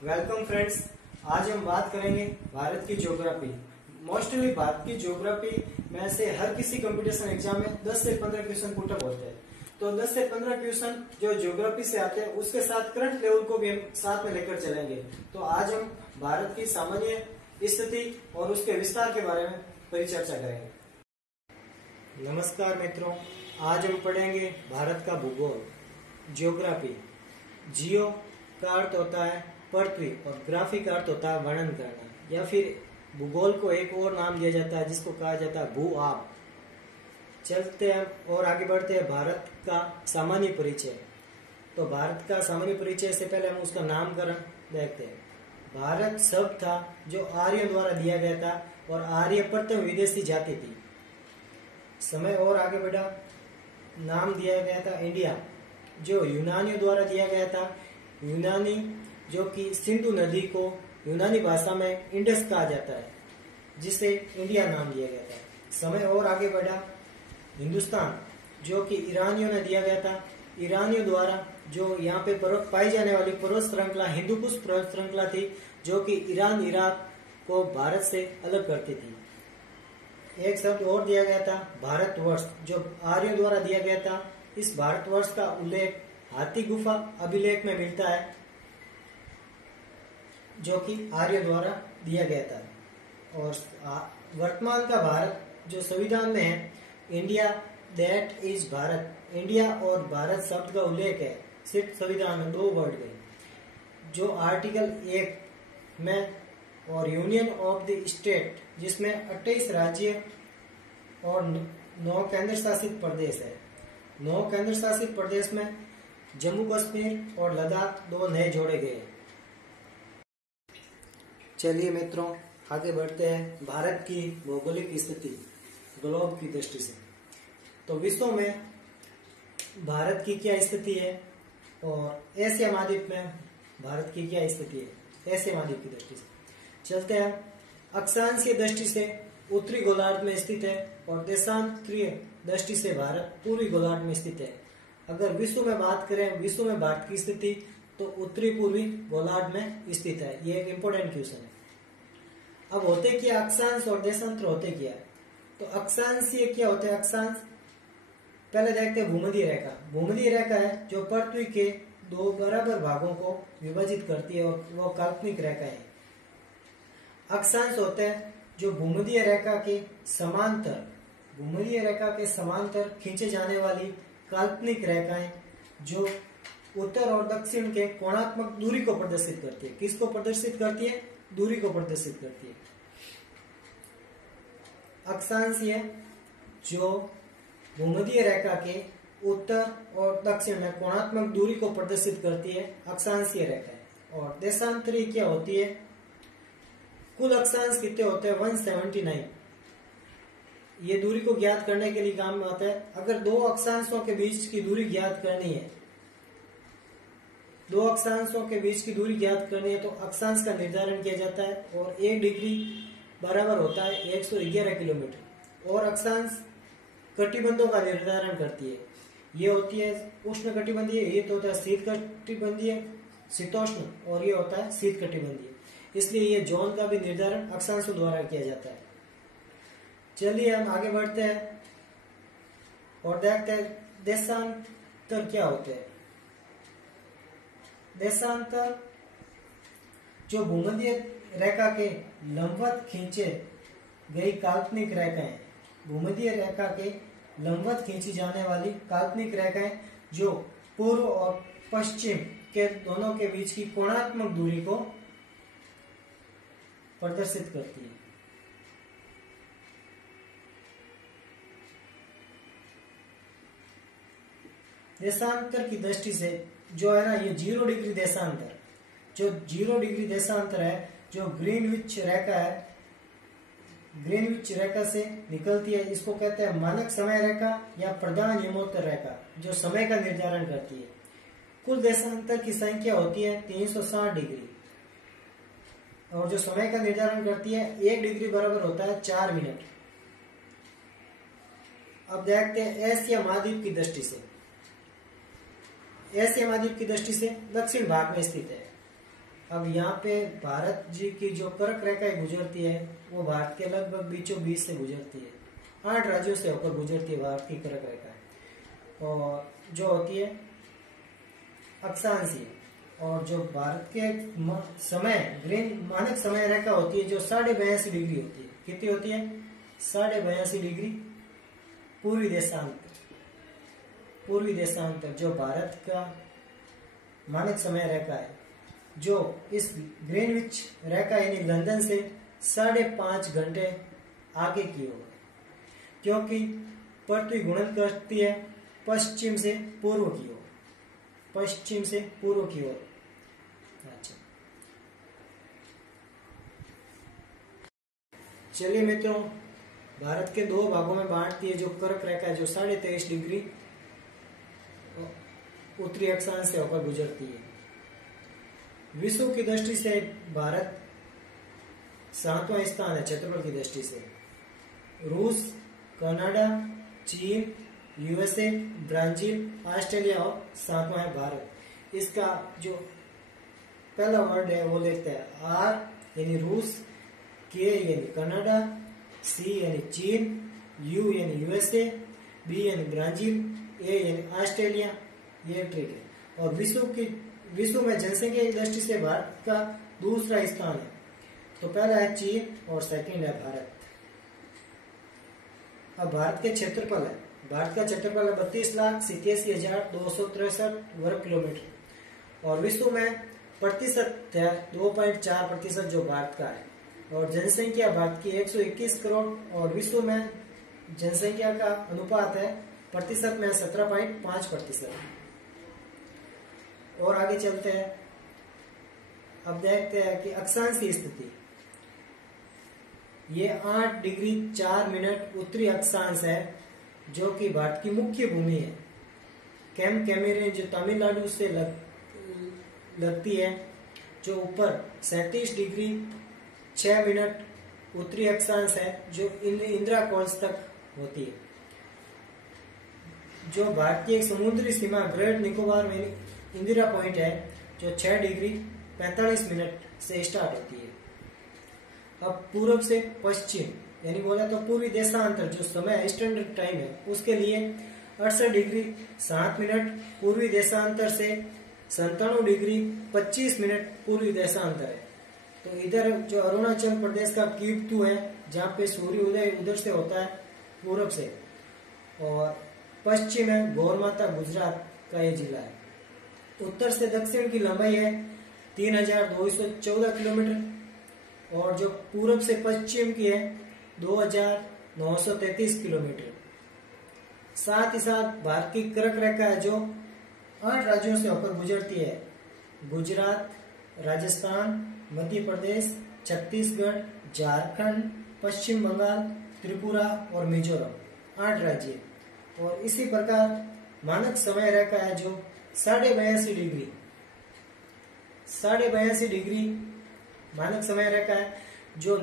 Welcome friends. आज हम बात करेंगे भारत की ज्योग्राफी। मोस्टली भारत की ज्योग्राफी में से हर किसी कंपटीशन एग्जाम में 10 से 15 क्वेश्चन पुटअप होते हैं। तो 10 से 15 क्वेश्चन जो ज्योग्राफी से आते हैं उसके साथ करंट लेवल को भी हम साथ में लेकर चलेंगे। तो आज हम भारत की सामान्य स्थिति और उसके विस्तार के बारे में परिचर्चा करेंगे। नमस्कार मित्रों, आज हम पढ़ेंगे भारत का भूगोल, ज्योग्राफी। जियो का अर्थ होता है पृथ्वी और ग्राफी का अर्थ होता है वर्णन करना, या फिर भूगोल को एक और नाम दिया जाता है जिसको कहा जाता है भू-आब। चलते हैं और आगे बढ़ते हैं। भारत का सामान्य परिचय। तो भारत का सामान्य परिचय से पहले हम उसका नामकरण देखते हैं। भारत शब्द था जो आर्यों द्वारा दिया गया था और आर्य प्रथम विदेशी जाति थी। समय और आगे बढ़ा, नाम दिया गया था इंडिया, जो यूनानियों द्वारा दिया गया था। यूनानी जो कि सिंधु नदी को यूनानी भाषा में इंडस कहा जाता है, जिसे इंडिया नाम दिया गया था। समय और आगे बढ़ा, हिंदुस्तान जो कि ईरानियों ने दिया गया था। ईरानियों द्वारा जो यहाँ पे पाई जाने वाली पर्वत श्रृंखला हिंदू कुश पर्वत श्रृंखला थी, जो कि ईरान इराक को भारत से अलग करती थी। एक शब्द और दिया गया था भारतवर्ष, जो आर्यों द्वारा दिया गया था। इस भारतवर्ष का उल्लेख हाथी गुफा अभिलेख में मिलता है, जो कि आर्य द्वारा दिया गया था। और वर्तमान का भारत जो संविधान में है, India that is Bharat, India और भारत शब्द का उल्लेख है सिर्फ संविधान में, 2 वर्ड गए, जो आर्टिकल 1 में, और यूनियन ऑफ द स्टेट जिसमें 28 राज्य और 9 केंद्र शासित प्रदेश है। 9 केंद्र शासित प्रदेश में जम्मू कश्मीर और लद्दाख 2 नए जोड़े गए। चलिए मित्रों, आगे बढ़ते हैं। भारत की भौगोलिक स्थिति ग्लोब की दृष्टि से। तो विश्व में भारत की क्या स्थिति है और एशिया महाद्वीप में भारत की क्या स्थिति है, एशिया महाद्वीप की दृष्टि से चलते हैं। अक्षांशीय दृष्टि से उत्तरी गोलार्ध में स्थित है और देशांतरीय दृष्टि से भारत पूर्वी गोलार्ध में स्थित है। अगर विश्व में बात करें, विश्व में भारत की स्थिति, तो उत्तरी पूर्वी गोलार्ध में स्थित है। ये एक इंपोर्टेंट क्वेश्चन है। अब होते क्या अक्षांश और देशांतर होते क्या? तो अक्षांशीय क्या होते हैं? अक्षांश पहले देखते हैं भूमध्य रेखा। भूमध्य रेखा है जो पृथ्वी के 2 बराबर भागों को विभाजित करती है और वो काल्पनिक रेखा है। अक्षांश होते हैं जो भूमध्य रेखा के समांतर, भूमध्य रेखा के समांतर खींचे जाने वाली काल्पनिक रेखाएं, जो उत्तर और दक्षिण के कोणात्मक दूरी को प्रदर्शित करती है। किसको प्रदर्शित करती है? दूरी को प्रदर्शित करती है। अक्षांशीय जो भूमध्य रेखा के उत्तर और दक्षिण में कोणात्मक दूरी को प्रदर्शित करती है, अक्षांशीय रेखा है। और देशांतरीय क्या होती है? कुल अक्षांश कितने होते हैं? 179। ये दूरी को ज्ञात करने के लिए काम आता है। अगर 2 अक्षांशों के बीच की दूरी ज्ञात करनी है, 2 अक्षांशों के बीच की दूरी ज्ञात करनी है, तो अक्षांश का निर्धारण किया जाता है और 1 डिग्री बराबर होता है 111 किलोमीटर। और अक्षांश कटिबंधों का निर्धारण करती है। ये होती है उष्ण कटिबंधीय, ये तो होता है शीत कटिबंधीय, शीतोष्ण, और ये होता है शीत कटिबंधीय। इसलिए ये जोन का भी निर्धारण अक्षांशों द्वारा किया जाता है। चलिए हम आगे बढ़ते हैं और देखते हैं देशांतर क्या होते हैं। देशांतर जो भूमध्य रेखा के लंबवत खींचे गई काल्पनिक रेखाएं, भूमध्य रेखा के लंबवत खींची जाने वाली काल्पनिक रेखाएं जो पूर्व और पश्चिम के दोनों के बीच की कोणात्मक दूरी को प्रदर्शित करती है। देशांतर की दृष्टि से जो है ना, ये 0 डिग्री देशांतर, जो 0 डिग्री देशांतर है, जो ग्रीनविच रेखा है, ग्रीनविच रेखा से निकलती है, इसको कहते हैं मानक समय रेखा या प्रधान यमोत्तर रेखा, जो समय का निर्धारण करती है। कुल देशांतर की संख्या होती है 360 डिग्री, और जो समय का निर्धारण करती है 1 डिग्री बराबर होता है 4 मिनट। अब देखते हैं एशिया महाद्वीप की दृष्टि से। एशिया महाद्वीप की दृष्टि से दक्षिण भाग में स्थित है। अब यहाँ पे भारत जी की जो कर्क रेखा गुजरती है वो भारत के लगभग बीचों बीच से गुजरती है। 8 राज्यों से होकर गुजरती है भारत की कर्क रेखा, और जो होती है अक्षांशीय। और जो भारत के समय ग्रीन मानक समय रेखा होती है जो 82.5 डिग्री होती है। कितनी होती है? 82.5 डिग्री पूर्वी देशांतर जो भारत का मानक समय रेखा है, जो इस ग्रीनविच रेखा यानी लंदन से 5.5 घंटे आगे की ओर, क्योंकि पृथ्वी घूर्णन करती है पश्चिम से पूर्व की ओर, अच्छा, चलिए मित्रों, भारत के 2 भागों में बांटती है जो कर्क रेखा है, जो 23.5 डिग्री उत्तरी अक्षांश से होकर गुजरती है। विश्व की दृष्टि से भारत 7वां स्थान है क्षेत्रफल की दृष्टि से। रूस, कनाडा, चीन, यूएसए, ब्राजील, ऑस्ट्रेलिया और 7वां है भारत। इसका जो पहला वर्ड है वो लिखते हैं आर यानी रूस, के यानी कनाडा, सी यानी चीन, यू यानी यूएसए, बी यानी ब्राजील, ए यानी ऑस्ट्रेलिया। ये ट्रिक है। और विश्व में जनसंख्या की दृष्टि से भारत का दूसरा स्थान है। तो पहला है चीन और सेकंड है भारत। अब भारत के क्षेत्रफल है, भारत का क्षेत्रफल है 32,87,263 वर्ग किलोमीटर, और विश्व में प्रतिशत है 2.4% जो भारत का है। और जनसंख्या भारत की 121 करोड़, और विश्व में जनसंख्या का अनुपात है प्रतिशत में 17.5%। और आगे चलते हैं, अब देखते हैं कि अक्षांशीय स्थिति। ये 8 डिग्री 4 मिनट उत्तरी अक्षांश है, जो कि भारत की मुख्य भूमि है। कैमकेमेरिन जो तमिलनाडु से लगती है, जो ऊपर 37 डिग्री 6 मिनट उत्तरी अक्षांश है, जो इंदिरा कोल्स तक होती है। जो भारत की एक समुद्री सीमा ग्रेट निकोबार में इंदिरा पॉइंट है, जो 6 डिग्री 45 मिनट से स्टार्ट होती है। अब पूर्व से पश्चिम यानी बोला तो पूर्वी देशांतर जो समय स्टैंडर्ड टाइम है, उसके लिए 68 डिग्री 7 मिनट पूर्वी देशांतर से 97 डिग्री 25 मिनट पूर्वी देशांतर है। तो इधर जो अरुणाचल प्रदेश का कीपतू है, जहाँ पे सूर्योदय उधर से होता है पूर्व से, और पश्चिम है गौरमाता गुजरात का ये जिला है। उत्तर से दक्षिण की लंबाई है 3214 किलोमीटर, और जो पूर्व से पश्चिम की है 2933 किलोमीटर। साथ ही साथ भारत की कर्क रेखा है जो 8 राज्यों से होकर गुजरती है। गुजरात, राजस्थान, मध्य प्रदेश, छत्तीसगढ़, झारखंड, पश्चिम बंगाल, त्रिपुरा और मिजोरम 8 राज्य। और इसी प्रकार मानक समय रेखा है जो 82.5 डिग्री मानक समय रेखा है, जो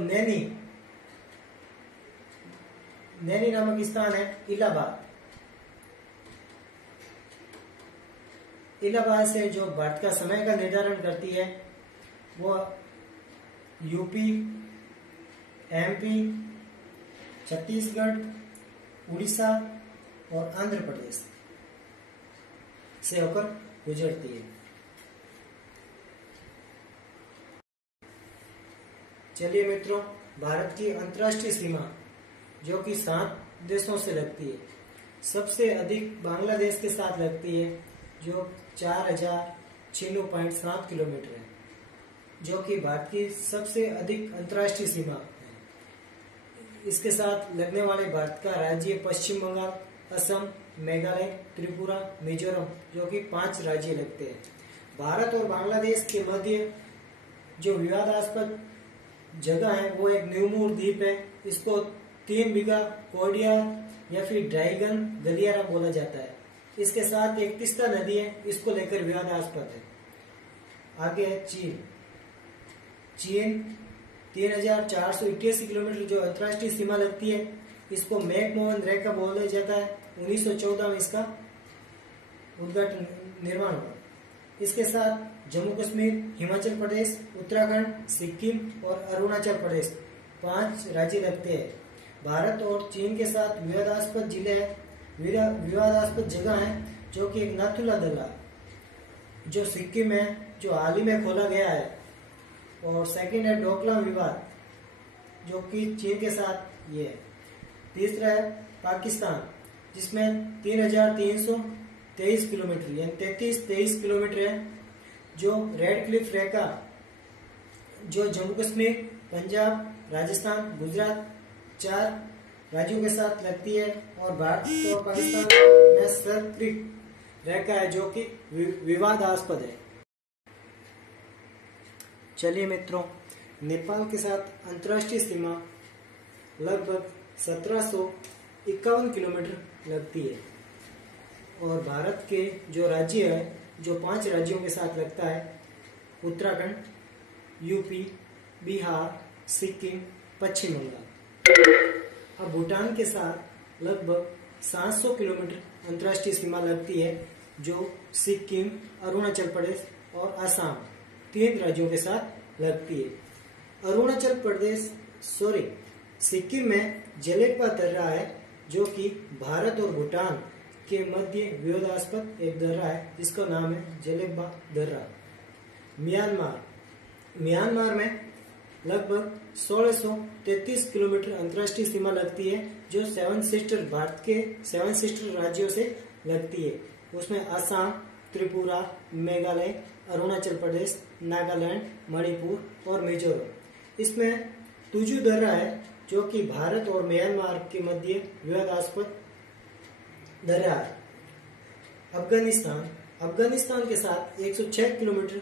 नैनी नामक स्थान है इलाहाबाद से जो भारत का समय का निर्धारण करती है वो यूपी, एमपी, छत्तीसगढ़, उड़ीसा और आंध्र प्रदेश से होकर गुजरती है। चलिए मित्रों, भारत की अंतर्राष्ट्रीय सीमा जो कि 7 देशों से लगती है, सबसे अधिक बांग्लादेश के साथ लगती है जो 4096.7 किलोमीटर है, जो कि भारत की सबसे अधिक अंतर्राष्ट्रीय सीमा है। इसके साथ लगने वाले भारत का राज्य पश्चिम बंगाल, असम, मेघालय, त्रिपुरा, मिजोरम, जो कि 5 राज्य लगते हैं। भारत और बांग्लादेश के मध्य जो विवादास्पद जगह है वो एक न्यूमूर द्वीप है। इसको 3 बीघा कोडिया या फिर ड्राइगन गलियारा बोला जाता है। इसके साथ एक तिस्ता नदी है, इसको लेकर विवादास्पद है। आगे है चीन 3488 किलोमीटर जो अंतर्राष्ट्रीय सीमा लगती है, इसको मैकमोहन रेखा बोला जाता है। 1914 में इसका उद्घाटन निर्माण हुआ। इसके साथ जम्मू कश्मीर, हिमाचल प्रदेश, उत्तराखंड, सिक्किम और अरुणाचल प्रदेश 5 राज्य लगते हैं। भारत और चीन के साथ विवादास्पद जिले विवादास्पद जगह है जो कि एक नाथुला दर्रा जो सिक्किम है, जो हाल ही में खोला गया है। और सेकंड है डोकलाम विवाद जो कि चीन के साथ ये है। तीसरा है पाकिस्तान जिसमें 3,323 किलोमीटर यानी 33 किलोमीटर है, जो रेड क्लिफ रेखा जो जम्मू कश्मीर, पंजाब, राजस्थान, गुजरात 4 राज्यों के साथ लगती है। और भारत और पाकिस्तान में सर क्रिक रेखा है जो कि विवादास्पद है। चलिए मित्रों, नेपाल के साथ अंतर्राष्ट्रीय सीमा लगभग 1751 किलोमीटर लगती है। और भारत के जो राज्य है, जो 5 राज्यों के साथ लगता है, उत्तराखंड, यूपी, बिहार, सिक्किम, पश्चिम बंगाल। अब भूटान के साथ लगभग 700 किलोमीटर अंतर्राष्ट्रीय सीमा लगती है, जो सिक्किम, अरुणाचल प्रदेश और असम 3 राज्यों के साथ लगती है। सिक्किम में जेलेपा दर्रा है जो कि भारत और भूटान के मध्य विवादास्पद एक दर्रा है जिसका नाम है जेलेपा दर्रा। म्यांमार में लगभग 1633 किलोमीटर अंतर्राष्ट्रीय सीमा लगती है, जो भारत के 7 सिस्टर राज्यों से लगती है। उसमें असम, त्रिपुरा, मेघालय, अरुणाचल प्रदेश, नागालैंड, मणिपुर और मिजोरम। इसमें तुजू दर्रा है जो कि भारत और म्यांमार के मध्य विवादास्पद दर्रा है। अफगानिस्तान के साथ 106 किलोमीटर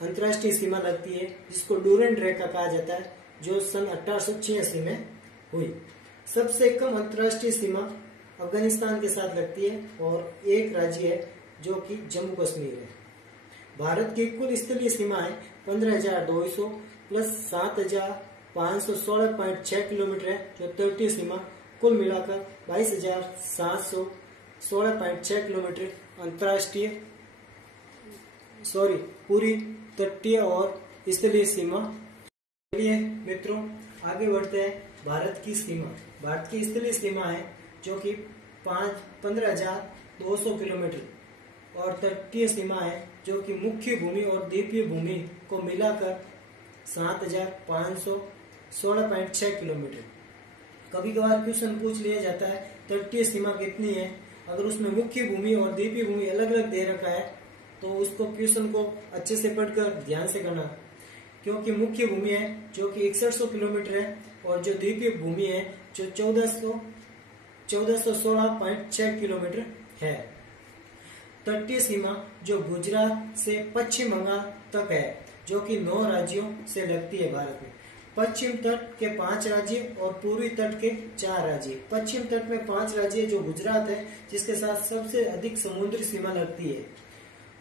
अंतर्राष्ट्रीय सीमा लगती है, जिसको डूरेंट रेखा कहा जाता है, जो सन 1886 में हुई। सबसे कम अंतर्राष्ट्रीय सीमा अफगानिस्तान के साथ लगती है और एक राज्य है जो कि जम्मू कश्मीर है। भारत की कुल स्थलीय सीमाएं 15,200 प्लस 7,516.6 किलोमीटर है, जो तटीय सीमा कुल मिलाकर 22,716.6 किलोमीटर अंतर्राष्ट्रीय पूरी तटीय और स्थलीय सीमा। चलिए मित्रों, आगे बढ़ते हैं। भारत की स्थलीय सीमा है जो कि 15,200 किलोमीटर और तटीय सीमा है जो कि मुख्य भूमि और द्वीपीय भूमि को मिलाकर 7,516.6 किलोमीटर। कभी कभार क्वेश्चन पूछ लिया जाता है तटीय सीमा कितनी है। अगर उसमें मुख्य भूमि और द्वीपीय भूमि अलग अलग दे रखा है तो उसको क्वेश्चन को अच्छे से पढ़कर ध्यान से करना, क्योंकि मुख्य भूमि है जो कि 6100 किलोमीटर है और जो द्वीपीय भूमि है जो 1416.6 किलोमीटर है। तटीय सीमा जो गुजरात से पश्चिम बंगाल तक है, जो कि 9 राज्यों से लगती है भारत में। पश्चिम तट के 5 राज्य और पूर्वी तट के 4 राज्य। पश्चिम तट में 5 राज्य जो गुजरात है, जिसके साथ सबसे अधिक समुद्री सीमा लगती है।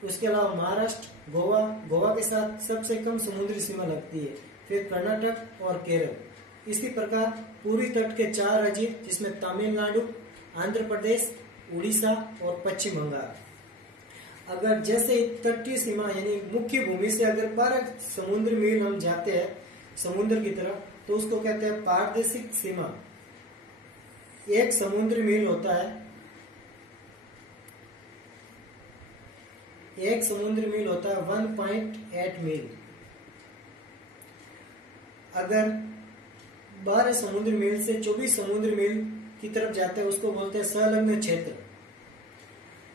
उसके अलावा महाराष्ट्र, गोवा के साथ सबसे कम समुद्री सीमा लगती है, फिर कर्नाटक और केरल। इसी प्रकार पूर्वी तट के 4 राज्य, जिसमें तमिलनाडु, आंध्र प्रदेश, उड़ीसा और पश्चिम बंगाल। अगर जैसे तटीय सीमा यानी मुख्य भूमि से अगर 12 समुद्री मील हम जाते हैं समुद्र की तरफ, तो उसको कहते हैं पारदेशिक सीमा। एक समुद्री मील होता है 1.8 मील। अगर 12 समुद्री मील से 24 समुद्री मील की तरफ जाते हैं उसको बोलते हैं संलग्न क्षेत्र।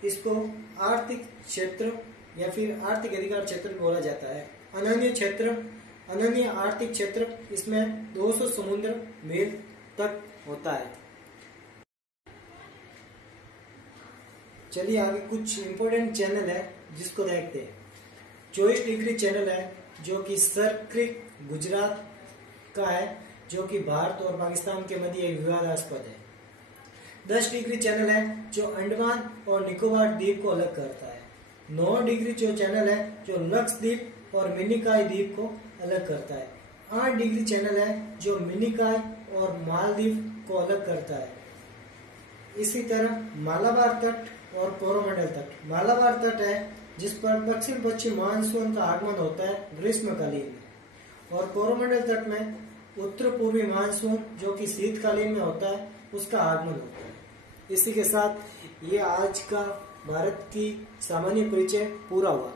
इसको आर्थिक क्षेत्र या फिर आर्थिक अधिकार क्षेत्र बोला जाता है। अनन्य आर्थिक क्षेत्र, इसमें 200 समुद्र मील तक होता है। चलिए आगे कुछ इंपोर्टेंट चैनल है जिसको देखते हैं। 24 डिग्री चैनल है जो कि सर क्रिक गुजरात का है, जो कि भारत और पाकिस्तान के मध्य एक विवादास्पद है। 10 डिग्री चैनल है जो अंडमान और निकोबार द्वीप को अलग करता है। 9 डिग्री जो चैनल है जो लक्षद्वीप और मिनिकॉय द्वीप को अलग करता है। 8 डिग्री चैनल है जो मिनिकॉय और मालदीव को अलग करता है। इसी तरह मालाबार तट और कोरोमंडल तट। मालाबार तट है जिस पर दक्षिण पश्चिम मानसून का आगमन होता है ग्रीष्मकालीन में, और कोरोमंडल तट में उत्तर पूर्वी मानसून जो कि शीतकालीन में होता है उसका आगमन होता है। इसी के साथ ये आज का भारत की सामान्य परिचय पूरा हुआ।